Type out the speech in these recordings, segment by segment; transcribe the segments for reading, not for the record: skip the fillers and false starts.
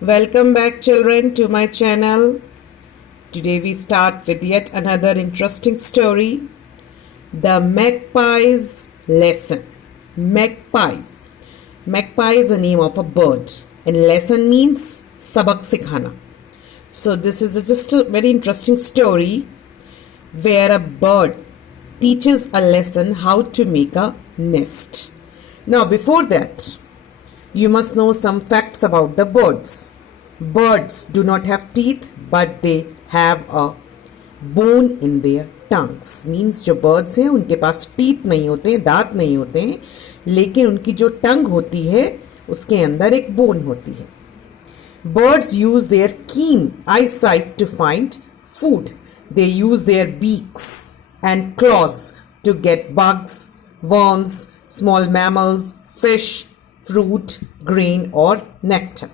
Welcome back, children, to my channel. Today we start with yet another interesting story, The Magpie's Lesson. Magpies. Magpie is the name of a bird, and lesson means sabak sikhana. So this is just a very interesting story where a bird teaches a lesson how to make a nest. Now before that, you must know some facts about the birds. Birds do not have teeth, but they have a bone in their tongues. Means जो birds हैं उनके पास teeth नहीं होते, दांत नहीं होते हैं, लेकिन उनकी जो tongue होती है उसके अंदर एक bone होती है. Birds use their keen eyesight to find food. They use their beaks and claws to get bugs, worms, small mammals, fish, fruit, grain और नेक्टर.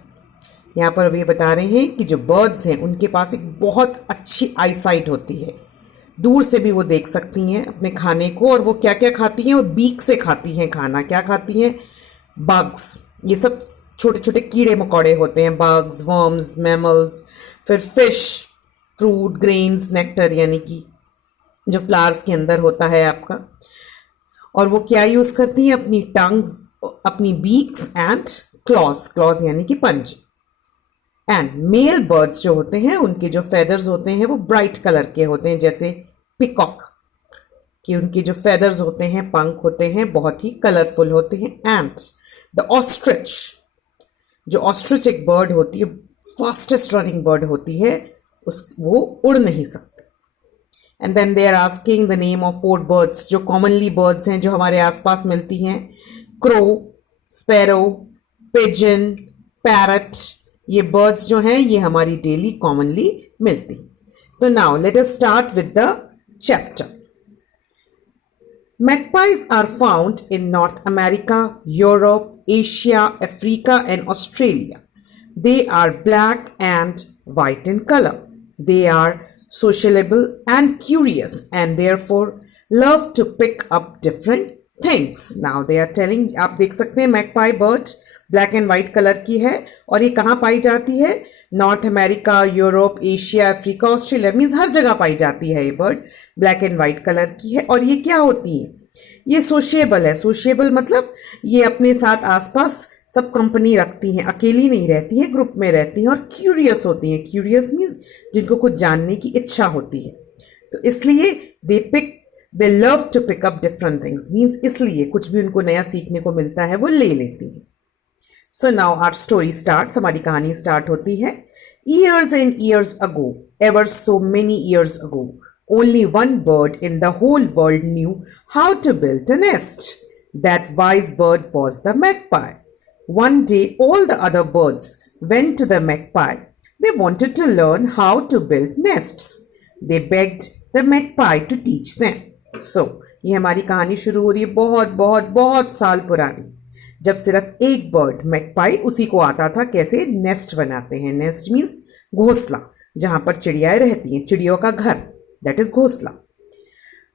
यहाँ पर वे बता रहे हैं कि जो बर्ड्स हैं उनके पास एक बहुत अच्छी आईसाइट होती है. दूर से भी वो देख सकती हैं अपने खाने को, और वो क्या क्या खाती हैं, वो बीक से खाती हैं खाना. क्या खाती हैं? बग्स. ये सब छोटे छोटे कीड़े मकोड़े होते हैं. Bugs, worms, mammals. फिर फिश, फ्रूट, ग्रेन्स, नेक्टर यानी कि जो फ्लावर्स के अंदर होता है आपका. और वो क्या यूज करती हैं? अपनी टंग्स, अपनी बीक्स एंड क्लॉज यानी कि पंज. एंड मेल बर्ड्स जो होते हैं उनके जो फेदर्स होते हैं वो ब्राइट कलर के होते हैं, जैसे पिकॉक कि उनके जो फेदर्स होते हैं, पंख होते हैं, बहुत ही कलरफुल होते हैं. एंड द ऑस्ट्रिच, जो ऑस्ट्रिच एक बर्ड होती है, फास्टेस्ट रनिंग बर्ड होती है, वो उड़ नहीं सकती. And then they are asking the name of 4 birds जो कॉमनली बर्ड्स हैं जो हमारे आसपास मिलती हैं. Crow, sparrow, pigeon, parrot. ये बर्ड्स जो हैं ये हमारी डेली कॉमनली मिलती. तो now let us start with the chapter. Magpies are found in North America, Europe, Asia, Africa and Australia. They are black and white in color. They are sociable and curious and therefore love to pick up different things. Now they are telling, आप देख सकते हैं magpie bird black and white colour की है, और ये कहाँ पाई जाती है? North America, Europe, Asia, Africa, Australia. Means हर जगह पाई जाती है ये bird. Black and white colour की है. और ये क्या होती है? ये सोशेबल है. सोशेबल मतलब ये अपने साथ आसपास सब कंपनी रखती हैं, अकेली नहीं रहती हैं, ग्रुप में रहती हैं. और क्यूरियस होती हैं. क्यूरियस मीन्स जिनको कुछ जानने की इच्छा होती है. तो इसलिए they love to pick up different things. Means इसलिए कुछ भी उनको नया सीखने को मिलता है वो ले लेती हैं. So now our story starts. हमारी कहानी स्टार्ट होती है. Years and years ago, ever so many years ago, only one bird in the whole world knew how to build a nest. That wise bird was the magpie. One day, all the other birds went to the magpie. They wanted to learn how to build nests. They begged the magpie to teach them. So, ये हमारी कहानी शुरू हो रही है बहुत बहुत बहुत साल पुरानी, जब सिर्फ एक बर्ड मैगपाई, उसी को आता था कैसे नेस्ट बनाते हैं. नेस्ट मीन्स घोंसला, जहां पर चिड़ियाएं रहती हैं, चिड़ियों का घर, दैट इज घोंसला.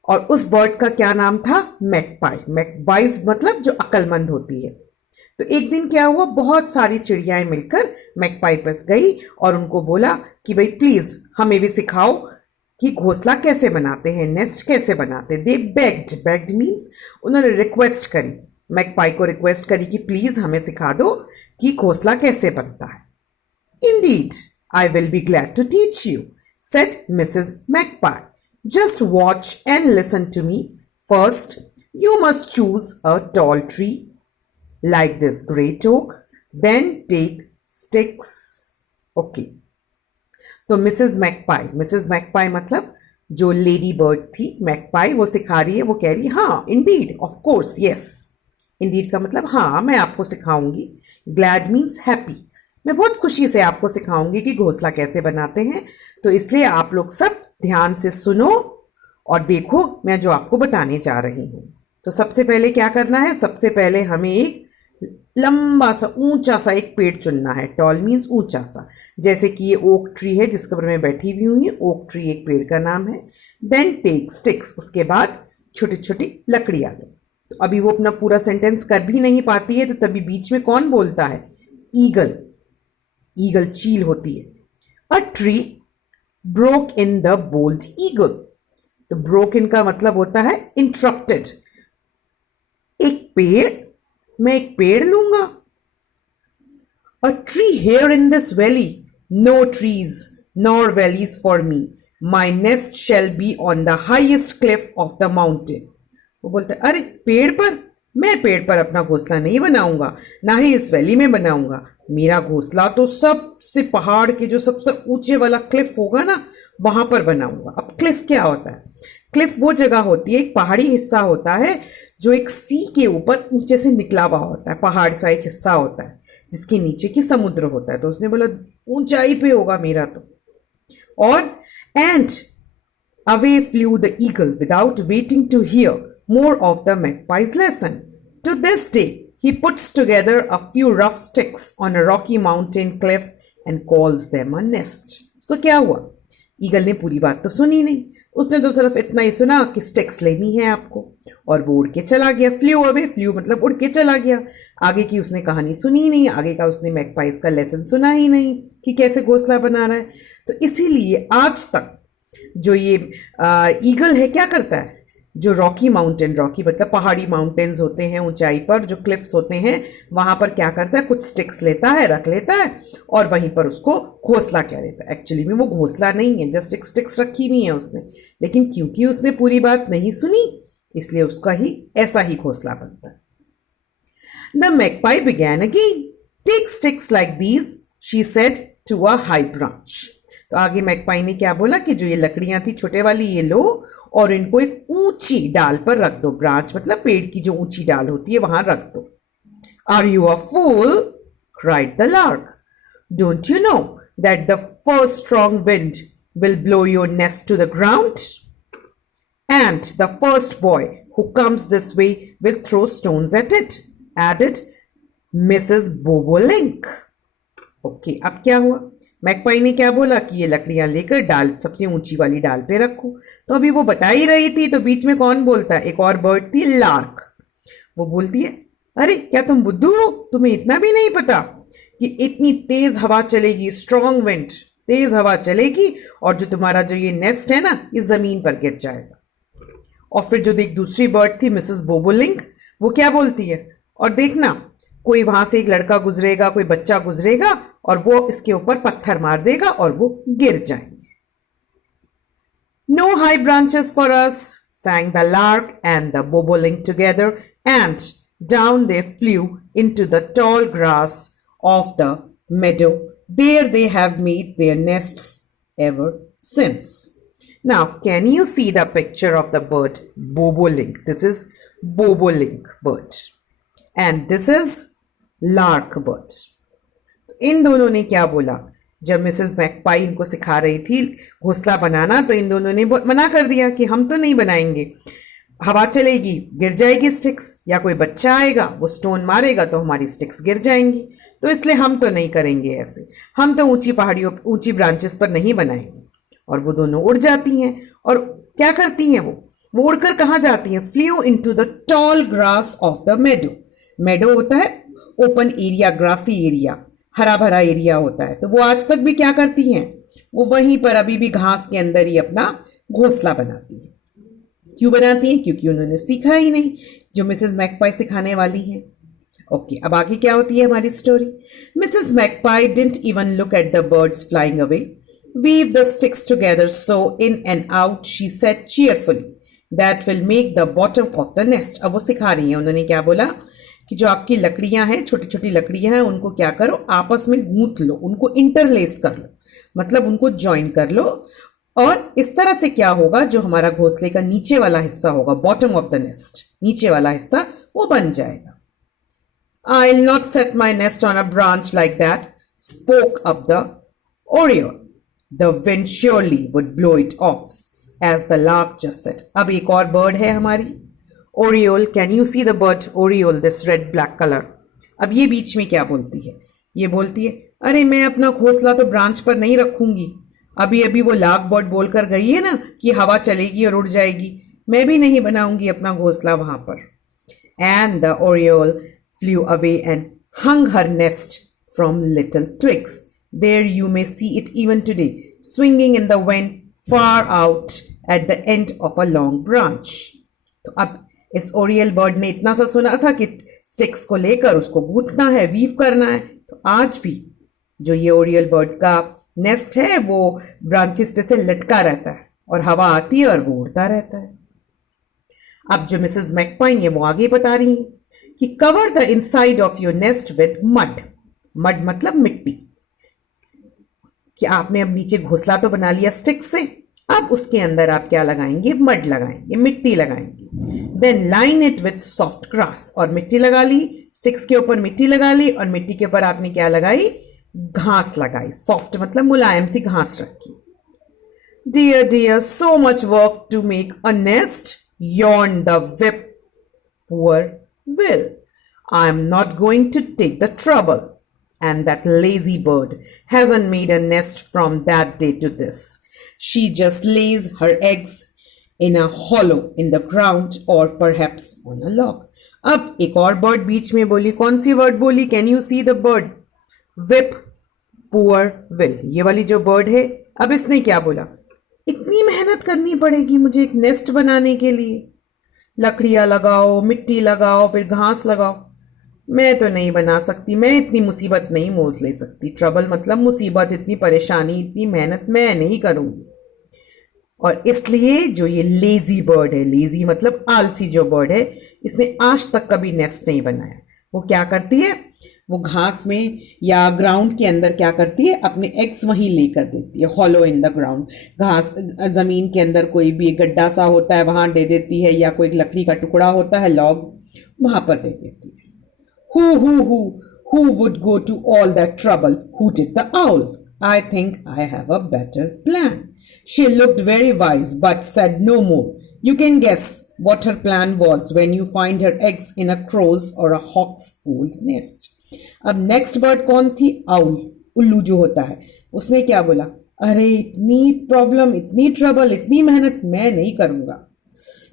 और उस बर्ड का क्या नाम था? मैगपाई. मैगपाइज मतलब जो अक्लमंद होती है. तो एक दिन क्या हुआ, बहुत सारी चिड़ियाएं मिलकर मैगपाई पास गई और उनको बोला कि भाई प्लीज हमें भी सिखाओ कि घोंसला कैसे बनाते हैं, नेस्ट कैसे बनाते. दे बेग्ड मीन्स उन्होंने रिक्वेस्ट करी, मैगपाई को रिक्वेस्ट करी कि प्लीज हमें सिखा दो कि घोंसला कैसे बनता है. Indeed, I will be glad to teach you, said Mrs. Magpie. Just watch and listen to me. First, you must choose a tall tree like this great oak. Then take sticks. Okay. तो Mrs. Magpie मतलब जो lady bird थी, magpie, वो सिखा रही है. वो कह रही है हाँ, Indeed, of course, yes. Indeed का मतलब हाँ, मैं आपको सिखाऊंगी. Glad means happy. मैं बहुत खुशी से आपको सिखाऊंगी कि घोंसला कैसे बनाते हैं. तो इसलिए आप लोग सब ध्यान से सुनो और देखो मैं जो आपको बताने जा रही हूँ. तो सबसे पहले क्या करना है? सबसे पहले हमें एक लंबा सा ऊंचा सा एक पेड़ चुनना है. टॉल मीन्स ऊंचा सा, जैसे कि ये ओक ट्री है जिसके ऊपर मैं बैठी हुई हूँ. ओक ट्री एक पेड़ का नाम है. देन टेक स्टिक्स, उसके बाद छोटी छोटी लकड़ियां लो. तो अभी वो अपना पूरा सेंटेंस कर भी नहीं पाती है, तो तभी बीच में कौन बोलता है? ईगल. ईगल चील होती है. A tree broke in the bald eagle. तो ब्रोक इन का मतलब होता है इंटरप्टेड. एक पेड़, मैं एक पेड़ लूंगा. A tree here in this valley. No trees nor valleys for me. My nest shall be on the highest cliff of the mountain. वो बोलते हैं अरे पेड़ पर, मैं पेड़ पर अपना घोंसला नहीं बनाऊंगा, ना ही इस वैली में बनाऊंगा. मेरा घोंसला तो सबसे पहाड़ के जो सबसे ऊंचे वाला क्लिफ होगा ना, वहां पर बनाऊंगा. अब क्लिफ क्या होता है? क्लिफ वो जगह होती है, एक पहाड़ी हिस्सा होता है जो एक सी के ऊपर ऊंचे से निकला हुआ होता है. पहाड़ सा एक हिस्सा होता है जिसके नीचे की समुद्र होता है. तो उसने बोला ऊंचाई पे होगा मेरा तो. और and away flew the eagle without waiting to hear more of the magpie's lesson. To this day, he puts together a few rough sticks on a rocky mountain cliff and calls them a nest. So क्या हुआ? Eagle ने पूरी बात तो सुनी नहीं. उसने तो सिर्फ इतना ही सुना कि स्टिक्स लेनी है आपको, और वो उड़ के चला गया. फ्लू अवे, फ्लू मतलब उड़ के चला गया. आगे की उसने कहानी सुनी ही नहीं, आगे का उसने मैगपाइज का लेसन सुना ही नहीं कि कैसे घोंसला बना रहा है. तो इसीलिए आज तक जो ये ईगल है क्या करता है, जो रॉकी माउंटेन, रॉकी मतलब पहाड़ी माउंटेन्स होते हैं ऊंचाई पर, जो क्लिफ्स होते हैं वहां पर क्या करता है, कुछ स्टिक्स लेता है, रख लेता है और वहीं पर उसको घोंसला क्या लेता है. एक्चुअली में वो घोंसला नहीं है, जस्ट एक स्टिक्स रखी हुई है उसने. लेकिन क्योंकि उसने पूरी बात नहीं सुनी, इसलिए उसका ही ऐसा ही घोंसला बनता है. The magpie began again. Take sticks like these, she said to a high branch. तो आगे मैगपाई ने क्या बोला कि जो ये लकड़ियां थी छोटे वाली, ये लो और इनको एक ऊंची डाल पर रख दो. ब्रांच मतलब पेड़ की जो ऊंची डाल होती है वहां रख दो. Are you a fool? cried the lark. Don't you know that the first strong wind will blow your nest to the ground? And the first boy who comes this way will throw stones at it, added Mrs. Bobolink. Okay, अब क्या हुआ? Magpie ने क्या बोला कि ये लकड़ियां लेकर डाल, सबसे ऊंची वाली डाल पे रखो. तो अभी वो बता ही रही थी, तो बीच में कौन बोलता है? एक और बर्ड थी, लार्क. वो बोलती है अरे क्या तुम बुद्धू हो? तुम्हें इतना भी नहीं पता कि इतनी तेज हवा चलेगी, स्ट्रॉन्ग विंड, तेज हवा चलेगी और जो तुम्हारा जो ये नेस्ट है ना, ये जमीन पर गिर जाएगा. और फिर जो एक दूसरी बर्ड थी, मिसेस बोबोलिंक, वो क्या बोलती है? और देखना, कोई वहां से एक लड़का गुजरेगा, कोई बच्चा गुजरेगा और वो इसके ऊपर पत्थर मार देगा और वो गिर जाएंगे. No high branches for us, sang the lark and the bobolink together, and down they flew into the tall grass of the meadow. There they have made their nests ever since. Now, can you see the picture of the bird bobolink? This is bobolink bird. And this is lark bird. इन दोनों ने क्या बोला? जब Mrs magpie इनको सिखा रही थी घोंसला बनाना, तो इन दोनों ने मना कर दिया कि हम तो नहीं बनाएंगे, हवा चलेगी, गिर जाएगी स्टिक्स, या कोई बच्चा आएगा वो स्टोन मारेगा तो हमारी स्टिक्स गिर जाएंगी, तो इसलिए हम तो नहीं करेंगे ऐसे, हम तो ऊंची पहाड़ियों, ऊंची ब्रांचेस पर नहीं बनाएंगे. और वो दोनों उड़ जाती हैं. और क्या करती हैं वो उड़कर कहाँ जाती हैं? Flew into the tall grass of the meadow. Meadow होता है ओपन एरिया, ग्रासी एरिया, हरा भरा एरिया होता है. तो वो आज तक भी क्या करती हैं? वो वहीं पर अभी भी घास के अंदर ही अपना घोंसला बनाती है. क्यों बनाती हैं? क्योंकि उन्होंने सीखा ही नहीं जो मिसेस मैगपाई सिखाने वाली है. ओके, अब आगे क्या होती है हमारी story? Mrs magpie didn't even look at the birds flying away. Weave the sticks together so in and out, she said cheerfully. That will make the bottom of the nest. अब वो सिखा रही हैं. उन्होंने क्या बोला कि जो आपकी लकड़ियां हैं, छोटी छोटी लकड़ियां हैं, उनको क्या करो, आपस में गूंथ लो, उनको इंटरलेस कर लो, मतलब उनको ज्वाइन कर लो. और इस तरह से क्या होगा, जो हमारा घोंसले का नीचे वाला हिस्सा होगा, बॉटम ऑफ द नेस्ट, नीचे वाला हिस्सा वो बन जाएगा. I'll not set my nest on a branch like that, spoke up the oriole. The wind surely would blow it off, as the lark just said. अब एक और बर्ड है हमारी, oriole. Can you see the bird oriole, this red black colour? अब ये बीच में क्या बोलती है? ये बोलती है अरे मैं अपना घोंसला तो ब्रांच पर नहीं रखूंगी. अभी अभी वो लार्क बर्ड बोलकर गई है ना कि हवा चलेगी और उड़ जाएगी, मैं भी नहीं बनाऊंगी अपना घोंसला वहां पर. And the oriole flew away and hung her nest from little twigs. There you may see it even today, swinging in the wind far out at the end of a long branch. तो अब इस Oryol bird ने इतना सा सुना था कि sticks को लेकर उसको गूंथना है, वीव करना है. तो आज भी जो ये ओरियल बर्ड का नेस्ट है वो ब्रांचेस पे से लटका रहता है और हवा आती है और वो उड़ता रहता है. अब जो मिसेस मैकपाई है वो आगे बता रही हैं कि cover the inside of your nest with mud. Mud मतलब मिट्टी. कि आपने अब नीचे घोंसला तो बना लिया स्टिक से, अब उसके अंदर आप क्या लगाएंगे? मड लगाएंगे, मिट्टी लगाएंगे. Then line it with soft grass. और मिट्टी लगा ली, स्टिक्स के ऊपर मिट्टी लगा ली और मिट्टी के ऊपर आपने क्या लगाई? घास लगाई. सॉफ्ट मतलब मुलायम सी घास रखी. Dear dear, so much work to make a nest, yawned the whippoor will. I am not going to take the trouble. And that lazy bird hasn't made a nest from that day to this. She just lays her eggs in a hollow in the ground or perhaps on a log. अब एक और bird बीच में बोली. कौन सी word बोली? Can you see the bird? Whip poor will. ये वाली जो बर्ड है, अब इसने क्या बोला? इतनी मेहनत करनी पड़ेगी मुझे एक नेस्ट बनाने के लिए. लकड़ियां लगाओ, मिट्टी लगाओ, फिर घास लगाओ. मैं तो नहीं बना सकती, मैं इतनी मुसीबत नहीं मोल ले सकती. ट्रबल मतलब मुसीबत, इतनी परेशानी, इतनी मेहनत मैं नहीं करूंगी. और इसलिए जो ये लेजी बर्ड है, लेजी मतलब आलसी जो बर्ड है, इसने आज तक कभी नेस्ट नहीं बनाया. वो क्या करती है? वो घास में या ग्राउंड के अंदर क्या करती है? अपने एग्स वहीं लेकर देती है. Hollow in the ground. घास जमीन के अंदर कोई भी गड्ढा सा होता है वहां दे देती है, या कोई लकड़ी का टुकड़ा होता है, लॉग, वहां पर दे देती है. Who would go to all that trouble? Hooted the owl. I think I have a better plan. She looked very wise but said no more. You can guess what her plan was when you find her eggs in a crow's or a hawk's old nest. अब next bird कौन थी? Owl, उल्लू जो होता है. उसने क्या बोला? अरे इतनी प्रॉब्लम, इतनी ट्रबल, इतनी मेहनत मैं नहीं करूंगा.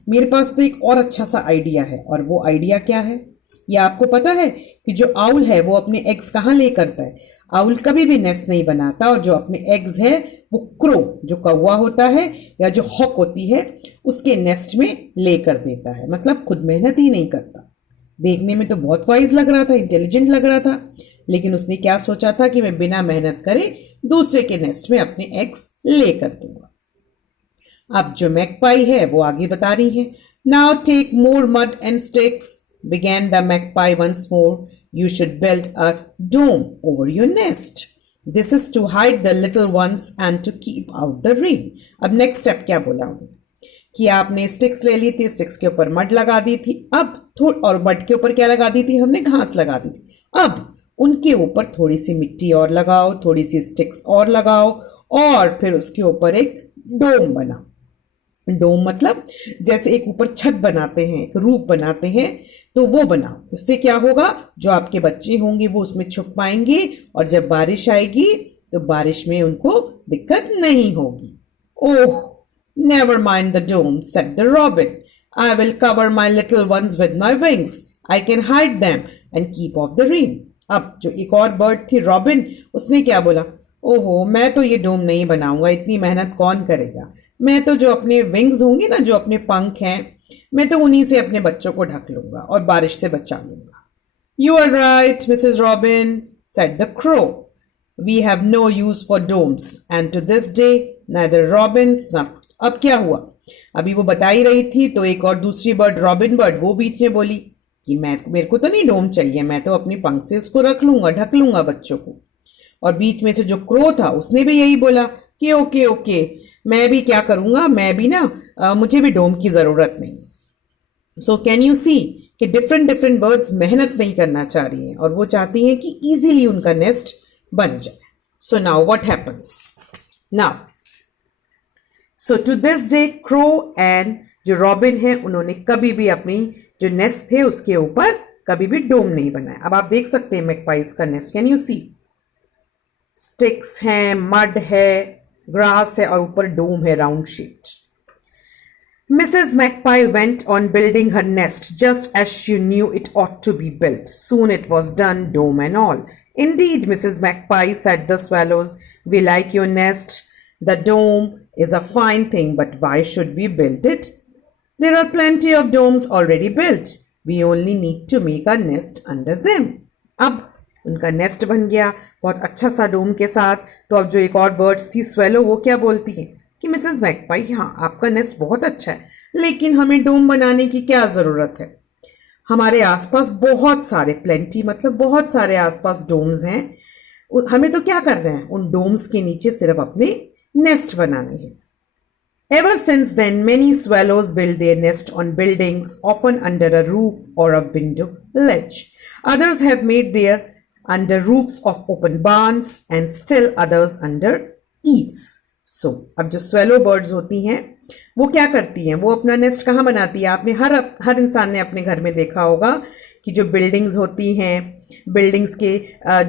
मेरे पास तो एक और अच्छा सा आइडिया है. और वो आइडिया क्या है? या आपको पता है कि जो आउल है वो अपने एग्स कहाँ ले करता है? आउल कभी भी नेस्ट नहीं बनाता. और जो अपने एग्स है वो क्रो, जो कौवा होता है या जो हॉक होती है, उसके नेस्ट में ले कर देता है. मतलब खुद मेहनत ही नहीं करता. देखने में तो बहुत वाइज लग रहा था, इंटेलिजेंट लग रहा था, लेकिन उसने क्या सोचा था कि मैं बिना मेहनत करे दूसरे के नेस्ट में अपने एग्स ले कर दूंगा. अब जो मैकपाई है वो आगे बता रही है. Now take more mud and sticks, began the magpie once more. You should build a dome over your nest. This is to hide the little ones and to keep out the rain. अब next step क्या बोला उन्हें? कि आपने sticks ले ली थी, sticks के ऊपर मड लगा दी थी, अब और मड के ऊपर क्या लगा दी थी? हमने घास लगा दी थी. अब उनके ऊपर थोड़ी सी मिट्टी और लगाओ, थोड़ी सी स्टिक्स और लगाओ, और फिर उसके ऊपर एक डोम बनाओ. डोम मतलब जैसे एक ऊपर छत बनाते हैं, एक रूफ बनाते हैं, तो वो बनाओ. उससे क्या होगा? जो आपके बच्चे होंगे वो उसमें छुप पाएंगे, और जब बारिश आएगी तो बारिश में उनको दिक्कत नहीं होगी. Oh, never mind the dome, said the robin. I will cover my little ones with my wings. I can hide them and keep off the rain. अब जो एक और बर्ड थी रॉबिन, उसने क्या बोला? ओहो, मैं तो ये डोम नहीं बनाऊंगा, इतनी मेहनत कौन करेगा. मैं तो जो अपने विंग्स होंगे ना, जो अपने पंख हैं, मैं तो उन्हीं से अपने बच्चों को ढक लूंगा और बारिश से बचा लूंगा. You are right Mrs Robin, said the crow. We have no use for domes and to this day neither robins not. अब क्या हुआ? अभी वो बता ही रही थी तो एक और दूसरी बर्ड, रॉबिन बर्ड, वो बीच में बोली कि मेरे को तो नहीं डोम चाहिए, मैं तो अपने पंख से उसको रख लूंगा, ढक लूंगा बच्चों को. और बीच में से जो क्रो था उसने भी यही बोला कि ओके ओके, मैं भी क्या करूंगा, मैं भी ना मुझे भी डोम की जरूरत नहीं. सो कैन यू सी कि डिफरेंट डिफरेंट बर्ड्स मेहनत नहीं करना चाह रही हैं और वो चाहती हैं कि इजीली उनका नेस्ट बन जाए. So now what happens? Now so to this day crow and जो रॉबिन है उन्होंने कभी भी अपनी जो नेस्ट थे उसके ऊपर कभी भी डोम नहीं बनाया. अब आप देख सकते हैं मैकपाइज का nest. Can you see? Sticks हैं, मड है, ग्रास है और ऊपर डोम है round shaped. Mrs. Magpie went on building her nest just as she knew it ought to be built. Soon it was done, dome and all. Indeed, Mrs. Magpie, said the swallows, we like your nest. The dome is a fine thing, but why should we build it? There are plenty of domes already built. We only need to make a nest under them. अब उनका nest बन गया बहुत अच्छा सा डोम के साथ. तो अब जो एक और बर्ड्स थी स्वेलो, वो क्या बोलती है कि मिसेस मैगपाई, हाँ आपका नेस्ट बहुत अच्छा है, लेकिन हमें डोम बनाने की क्या ज़रूरत है? हमारे आसपास बहुत सारे, प्लेंटी मतलब बहुत सारे आसपास डोम्स हैं. हमें तो क्या करना है, उन डोम्स के नीचे सिर्फ अपने नेस्ट बनाने हैं. Ever since then, many swallows build their nest on buildings, often under a roof or a window ledge. Others have made their under roofs of open barns and still others under eaves. So, अब जो swallow birds होती हैं, वो क्या करती हैं? वो अपना नेस्ट कहाँ बनाती है? आपने हर इंसान ने अपने घर में देखा होगा कि जो बिल्डिंग्स होती हैं, बिल्डिंग्स के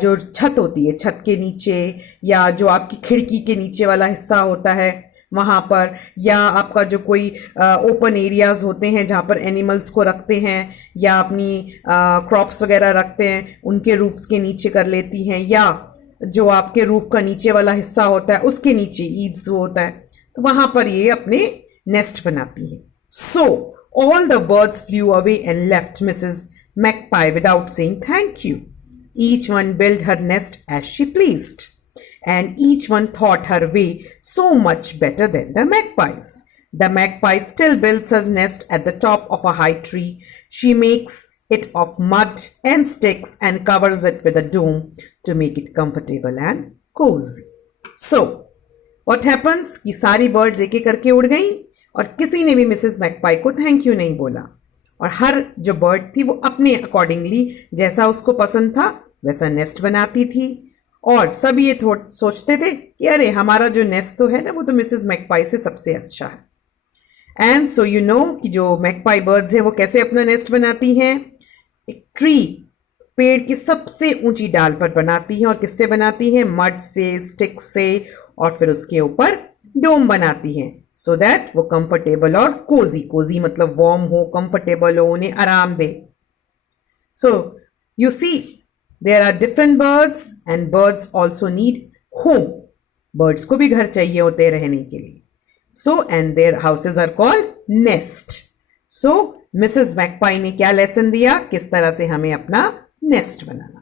जो छत होती है, छत के नीचे या जो आपकी खिड़की के नीचे वाला हिस्सा होता है वहाँ पर, या आपका जो कोई ओपन एरियाज होते हैं जहाँ पर एनिमल्स को रखते हैं या अपनी क्रॉप्स वगैरह रखते हैं, उनके रूफ्स के नीचे कर लेती हैं, या जो आपके रूफ का नीचे वाला हिस्सा होता है उसके नीचे ईव्स वो होता है, तो वहाँ पर ये अपने नेस्ट बनाती हैं. So all the birds flew away and left Mrs Magpie without saying thank you. Each one build her nest as she pleased. And each one thought her way so much better than the magpies. The magpie still builds her nest at the top of a high tree. She makes it of mud and sticks and covers it with a dome to make it comfortable and cozy. So, what happens कि सारी birds एक एक करके उड़ गई और किसी ने भी मिसेस मैगपाई को थैंक यू नहीं बोला, और हर जो बर्ड थी वो अपने अकॉर्डिंगली जैसा उसको पसंद था वैसा नेस्ट बनाती थी. और सब ये सोचते थे कि अरे हमारा जो नेस्ट तो है ना वो तो मिसेस मैगपाई से सबसे अच्छा है. एंड सो यू नो कि जो मैगपाई बर्ड्स हैं वो कैसे अपना नेस्ट बनाती हैं. एक ट्री, पेड़ की सबसे ऊंची डाल पर बनाती हैं. और किससे बनाती हैं? मड से, स्टिक से, और फिर उसके ऊपर डोम बनाती हैं सो दैट वो कंफर्टेबल और कोजी, कोजी मतलब वार्म हो, कंफर्टेबल हो, उन्हें आराम दे. So you see, there are different birds and birds also need home. Birds को भी घर चाहिए होते हैं रहने के लिए. So and their houses are called nest. So Mrs. Magpie ने क्या लेसन दिया, किस तरह से हमें अपना नेस्ट बनाना.